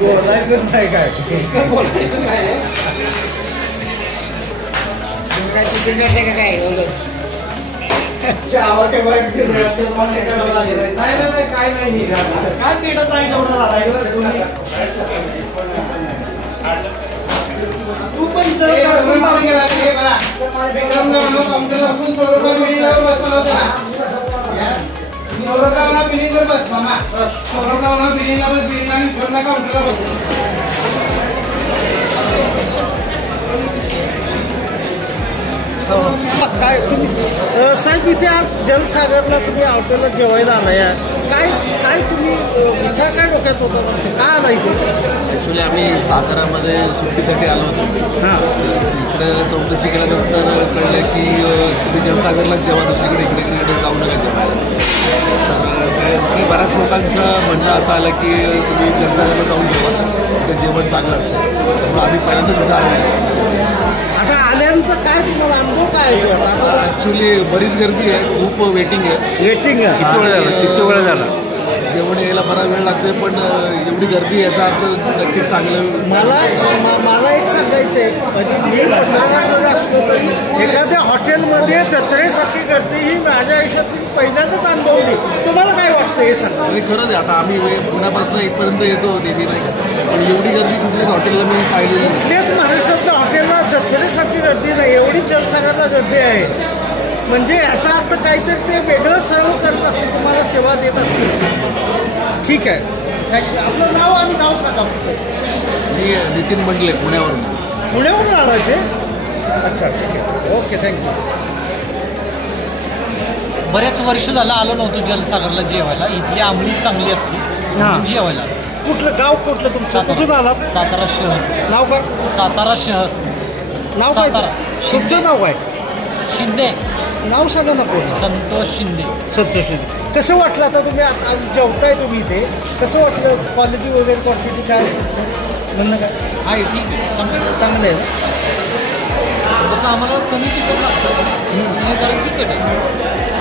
बोलायचं नाही काय बोलायचं काय काय आवडते नाही काय नाही काय पेटत नाही तू पण सौरभरावना बिलिंगवर बस मामा सौरभरावना बिलिंगला बस बिलिंग आणि फोनला काउंटरला बस काय तुम्ही साहेब इथे आज जलसागरला तुम्ही हॉटेलला जेवायला आला या काय तुम्ही विचार काय डोक्यात होता तुमचं काय आला इथे ॲक्च्युली आम्ही सातारामध्ये सुट्टीसाठी आलो होतो. हां इकडे चौकशी केल्यानंतर कळलं की तुम्ही जलसागरला जेव्हा दुसरीकडे इकडे जाऊ नका जेवायला. तर काय बऱ्याच लोकांचं म्हणणं असं आलं की तुम्ही जलसागरला जाऊन जेवा तिथे जेवण चांगलं असतं. त्यामुळे आम्ही पहिल्यांदाच तिथं आलो. आता आल्यानंतर काय तुम्हाला अनुभव काय आता ॲक्च्युली बरीच गर्दी आहे, खूप वेटिंग आहे. वेटिंग किती वेळ झाला जेवण यायला बरा वेळ लागतोय पण एवढी गर्दी याचा अर्थ नक्कीच चांगलं. मला एक सांगायचं आहे म्हणजे मी पत्रकार जरी असलो तरी एखाद्या हॉटेलमध्ये जत्रेसारखी गर्दी ही माझ्या आयुष्यातली पहिल्यांदाच अनुभवली. तुम्हाला काय वाटतं हे सांगा. आणि खरंच आहे आता आम्ही पुण्यापासून इथपर्यंत येतो देवी नाही का पण एवढी गर्दी कुठल्याच हॉटेलला मी पाहिलेली नाही. तेच महाराष्ट्रातल्या हॉटेलला जत्रेसारखी गर्दी नाही एवढी जलसागरला गर्दी आहे म्हणजे याचा अर्थ काहीतरी ते वेगळंच सर्व करत असतील तुम्हाला सेवा देत असतील. ठीक आहे थँक्यू. आपलं नाव आणि नाव सांगा. मी नितीन मंडले पुण्यावरून आला ते. अच्छा ठीक आहे ओके थँक्यू. बरेच वर्ष झालं आलो नव्हतो जलसागरला जेवायला. इथली आंबळी चांगली असते जेवायला. कुठलं गाव कुठलं तुमचं कुठून आलात. सातारा शहर. नाव काय. सातारा शहर. नाव काय तुमचं नाव काय. शिंदे. नाव सांगा ना कोण. संतोष शिंदे. संतोष शिंदे. कसं वाटलं आता तुम्ही आज जेवताय तुम्ही इथे कसं वाटलं क्वालिटी वगैरे क्वांटिटी काय म्हणणं काय आहे ठीक आहे चांगलं आहे. तसं आम्हाला कमी तिकीट लागतं हे कारण तिकीट आहे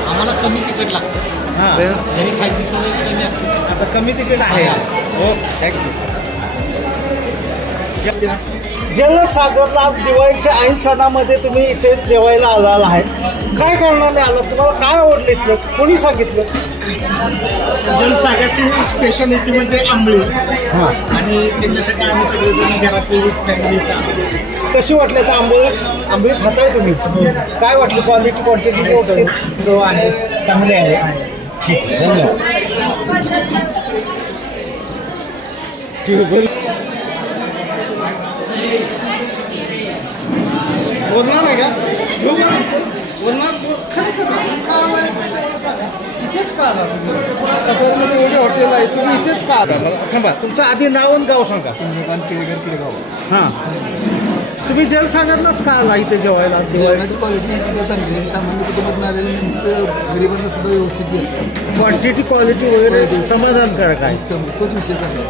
आम्हाला कमी तिकीट लागतं. हां घरी खायची सवय कमी असते आता कमी तिकीट आहे. Okay thank you. जलसागरला दिवाळीच्या ऐन सणामध्ये तुम्ही इथे जेवायला आला आहे. काय कारणाने आला तुम्हाला काय आवडलं इथलं कोणी सांगितलं. जलसागरची स्पेशालिटी म्हणजे आंबळी आणि त्याच्यासाठी आम्ही सगळेजण घरातली फॅमिली इथं. कशी वाटली आता आंबळी खाताय तुम्ही काय वाटलं क्वालिटी क्वांटिटी जो आहे चांगले आहे. ठीक आहे धन्यवाद. ठीक आहे. बोलणार आहे का बोलणार खरं सांगा इथेच का आला कटरमध्ये एवढे हॉटेल आहे तुम्ही इथेच का आला मला थांबा तुमचं आधी नाव आणि गाव सांगा. चंद्रकांत केळेकर किडगाव. हां तुम्ही जलसागरलाच का आला इथे जेवायला दिवाळी? जेवणाची क्वालिटी सुद्धा चांगली आहे. सामान्य कुटुंबातून आलेले नुसतं गरिबांना सुद्धा व्यवस्थित घेतात. क्वांटिटी क्वालिटी वगैरे समाधानकारक आहे. तोच विषय चांगला.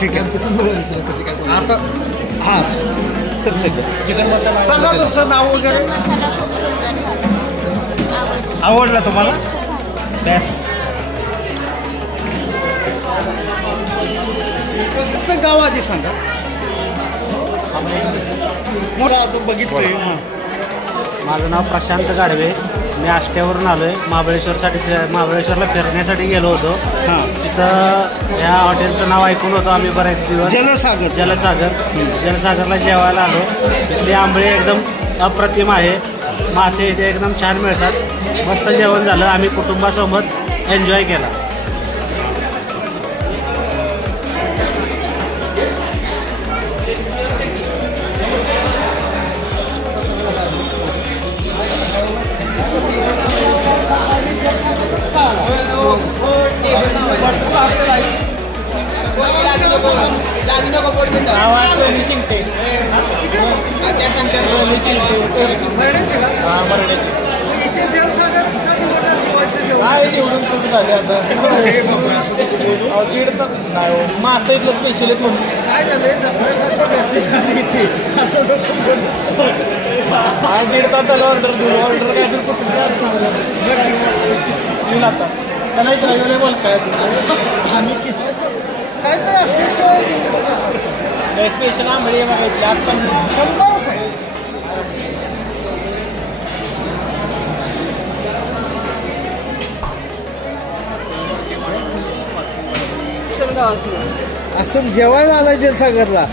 ठीक आहे. आमच्या संदर्भात कसे काय आता हां तर चिकन मसाला सांगा तुमचं नाव वगैरे. चिकन मसाला खूप सुंदर झाला. आवडला तुम्हाला? बेस्ट. फक्त गाव आधी सांगा. मोठा तुम्ही बघितलंय. माझं नाव प्रशांत गाडवे. मी आष्ट्यावरून आलो आहे. महाबळेश्वरला फिरण्यासाठी गेलो होतो. हां तिथं ह्या हॉटेलचं नाव ऐकून होतो आम्ही बरेच दिवस. जलसागरला जेवायला आलो. इथली आंबळी एकदम अप्रतिम आहे. मासे इथे एकदम छान मिळतात. मस्त जेवण झालं. आम्ही कुटुंबासोबत एन्जॉय केला. इथे जलसागर का निवडणार दिवाळीचं जेवण? मासे इथलं स्पेशल आहेत म्हणून काय झालंय जत्रेसारखं गर्दी झाली इथे असं नको बोलू. दीड तासाला ऑर्डर दिली. ऑर्डर काय तर येईल आता त्याला अवेलेबल काय आम्ही किचन काय तर असल्याशिवाय स्पेशल आंबळी बघायची आज पण 100 रुपये. असं जेवायला आलाय जलसागरला.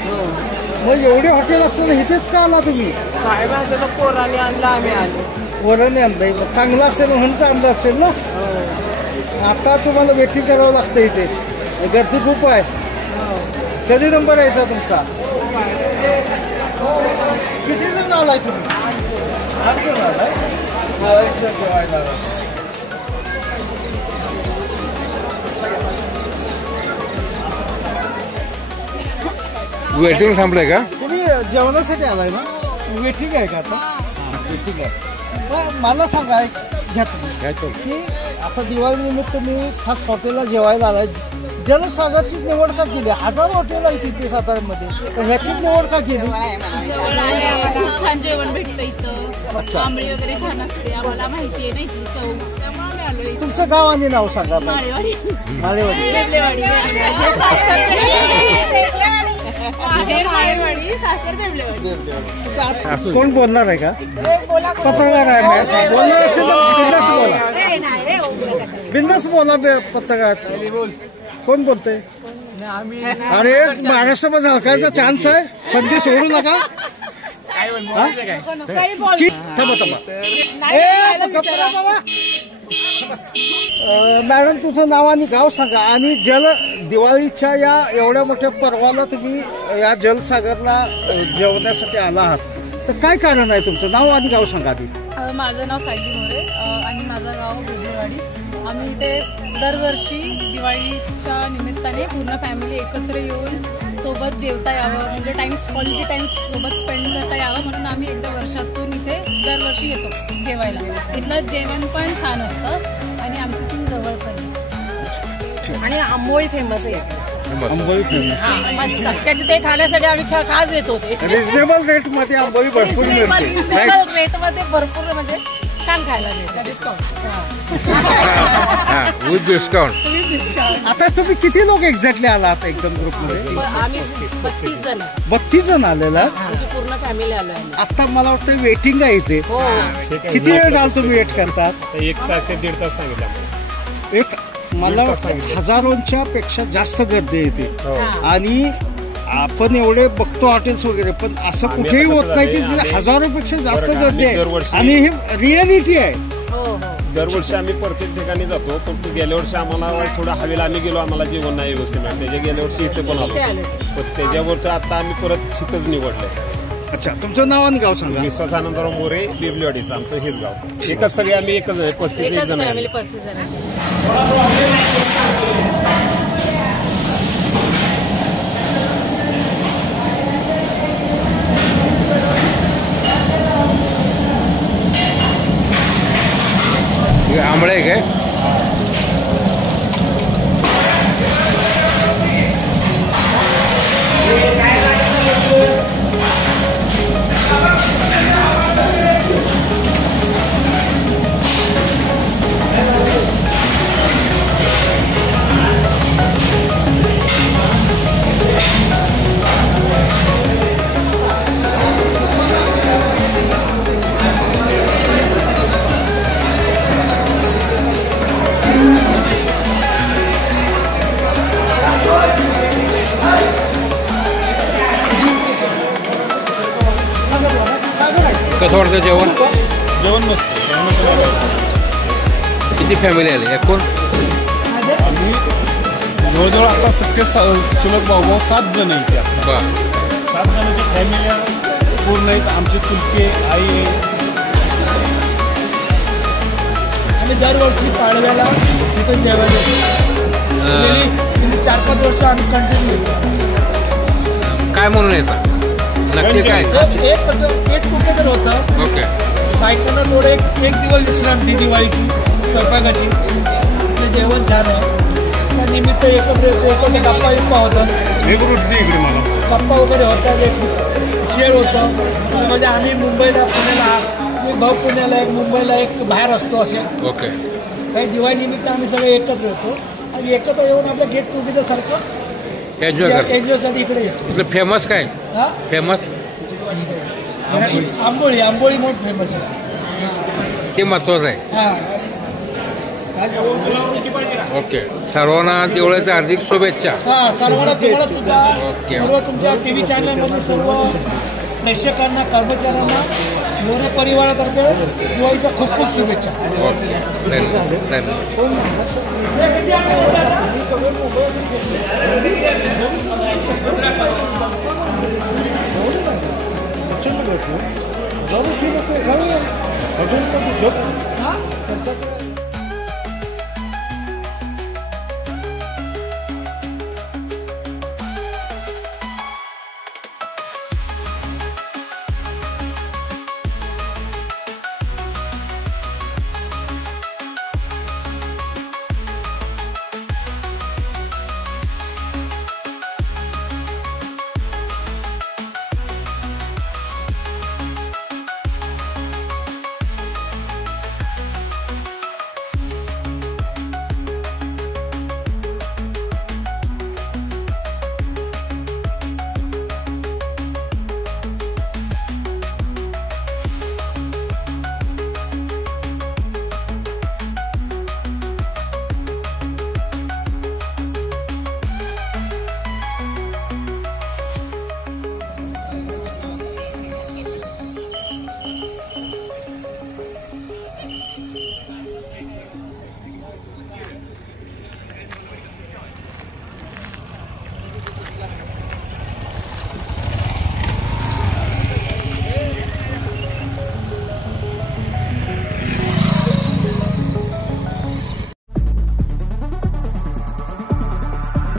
मग एवढे हॉटेल असताना इथेच का आला तुम्ही? काय माहिती ना पोराने आणला आम्ही आलो. वराने आणलंय. चांगलं असेल म्हणून चांगलं असेल ना. आता तुम्हाला वेटिंग करावं लागतं इथे. गर्दी खूप आहे. कधी नंबर यायचा तुमचा? किती जण आलाय तुम्ही? 8 जण आलाय. जेवायला आला. वेटिंग थांबलंय का? तुम्ही जेवणासाठी आलाय ना? वेटिंग आहे का आता? वेटिंग आहे. पण मला सांगा घ्या तुम्ही की आता दिवाळीनिमित्त मी खास हॉटेलला जेवायला आलाय. जलसागरची निवड का केली? 1000 हॉटेल आहे तिथे साताऱ्यामध्ये. तर ह्याची निवड का केली? जवळ आहे आम्हाला. खूप छान जेवण भेटतं इथं. आंबळी वगैरे छान असते. आम्हाला माहिती आहे नाही चव. त्यामुळे आम्ही आलो इथं. तुमचं गाव आणि नाव सांगा. माळेवाडी. माळेवाडी. सासर बेबलेवाडी. कोण बोलणार आहे का? पत्रकार आहे. बोलणार असेल तर बिंदास बोला. बिंदास बोला. पत्रकार कोण बोलतंय? अरे महाराष्ट्रामध्ये झळकायचा चान्स आहे. संधी सोडू नका. मॅडम तुझं नाव आणि गाव सांगा. आणि दिवाळीच्या या एवढ्या मोठ्या पर्वाला तुम्ही या जलसागरला जेवण्यासाठी आला आहात. तर काय कारण आहे? तुमचं नाव आणि गाव सांगा आधी. माझं नाव सायली मोरे आणि माझं गाव बेबलेवाडी. आम्ही इथे दरवर्षी दिवाळीच्या निमित्ताने पूर्ण फॅमिली एकत्र येऊन सोबत जेवता यावं, म्हणजे क्वालिटी टाईम सोबत स्पेंड करता यावं म्हणून आम्ही एकदा वर्षातून इथे दरवर्षी येतो जेवायला. इथलं जेवण पण छान असतं आणि आमच्या इथून जवळ पण. आणि आंबोळी फेमस आहे. आंबोळी फेमस. मस्त. ते खाण्यासाठी आम्ही खास येतो. रिजनेबल रेट मध्ये आंबोळी भरपूर मिळते. रिजनेबल रेट मध्ये भरपूर म्हणजे छान खायला मिळतं. डिस्काउंट. आता तुम्ही किती लोक एक्झॅक्टली आलात एकदम ग्रुपमध्ये? आम्ही 32 जण. 32 जण आलेला. आमची पूर्ण फॅमिली आलो. आता मला वाटतं वेटिंग आहे इथे. किती वेळ झाला तुम्ही वेट करतात? 1 तास ते 1.5 तास सांगितलं. एक मला वाटतं हजारोंच्या पेक्षा जास्त गर्दी येते. आणि आपण एवढे बघतो हॉटेल्स वगैरे, पण असं कुठेही होत नाही की हजारोपेक्षा जास्त गर्दी आहे. आणि हे रिअलिटी आहे. दरवर्षी आम्ही प्रत्येक ठिकाणी जातो, पण गेल्या वर्षी आम्हाला थोडं हवेला आम्ही गेलो, आम्हाला जेवण नाही व्यवस्थित मिळालं. त्याच्या गेल्या वर्षी इथे पण आलो, पण त्याच्यावर आता आम्ही परत शिकच निवडलंय. अच्छा, तुमचं नाव आणि गाव सांगा. विश्वास आनंदराव मोरे, बिबलेवाडीचं आमचं हेच गाव. एकच सगळे आम्ही एकच आहे. 35 जण आहे. 35 जण. आंबळे आहे काय? कसं वाटतं जेवण? जेवण मस्त. किती फॅमिली आली एकूण? आम्ही जवळजवळ आता सख्खे चुलत भाऊ 7 जण आहेत त्या. बरं. 7 जणांची फॅमिली पूर्ण आहेत. आमचे चुलते आई आहे. आम्ही दरवर्षी पाडव्याला तिथं जेवायला येतो. 4-5 वर्ष आम्ही कंटिन्यू येतो. काय म्हणून येतात नक्की काय? एक पेट टुगेदर होतं. ओके. बायकांना थोडं एक दिवस विश्रांती दिवाळीची स्वयंपाकाची. ते जेवण छान आहे. त्या निमित्त एकत्र येतो. एकत्र गप्पा होतात. एक रोटी इकडे मला गप्पा वगैरे होतात. एक शेअर होतं. म्हणजे आम्ही मुंबईला पुण्याला एक भाऊ पुण्याला एक मुंबईला एक बाहेर असतो. असे ओके. काही दिवाळी निमित्त आम्ही सगळे एकत्र येतो आणि एकत्र येऊन आपलं गेट टुगेदर सारखं एन्जॉयसाठी इकडे येतो. फेमस काय? हा फेमस आंबोळी मोठ फेमस आहे. ते महत्वाचं आहे. हां. ओके. सर्वांना दिवाळीच्या हार्दिक शुभेच्छा. हां सर्वांना तुम्हाला सुद्धा ओके. सर्व तुमच्या TV चॅनलमध्ये सर्व प्रेक्षकांना कर्मचाऱ्यांना लोणे परिवारातर्फे दिवाळीच्या खूप खूप शुभेच्छा. ओके. धन्यवाद. धन्यवाद.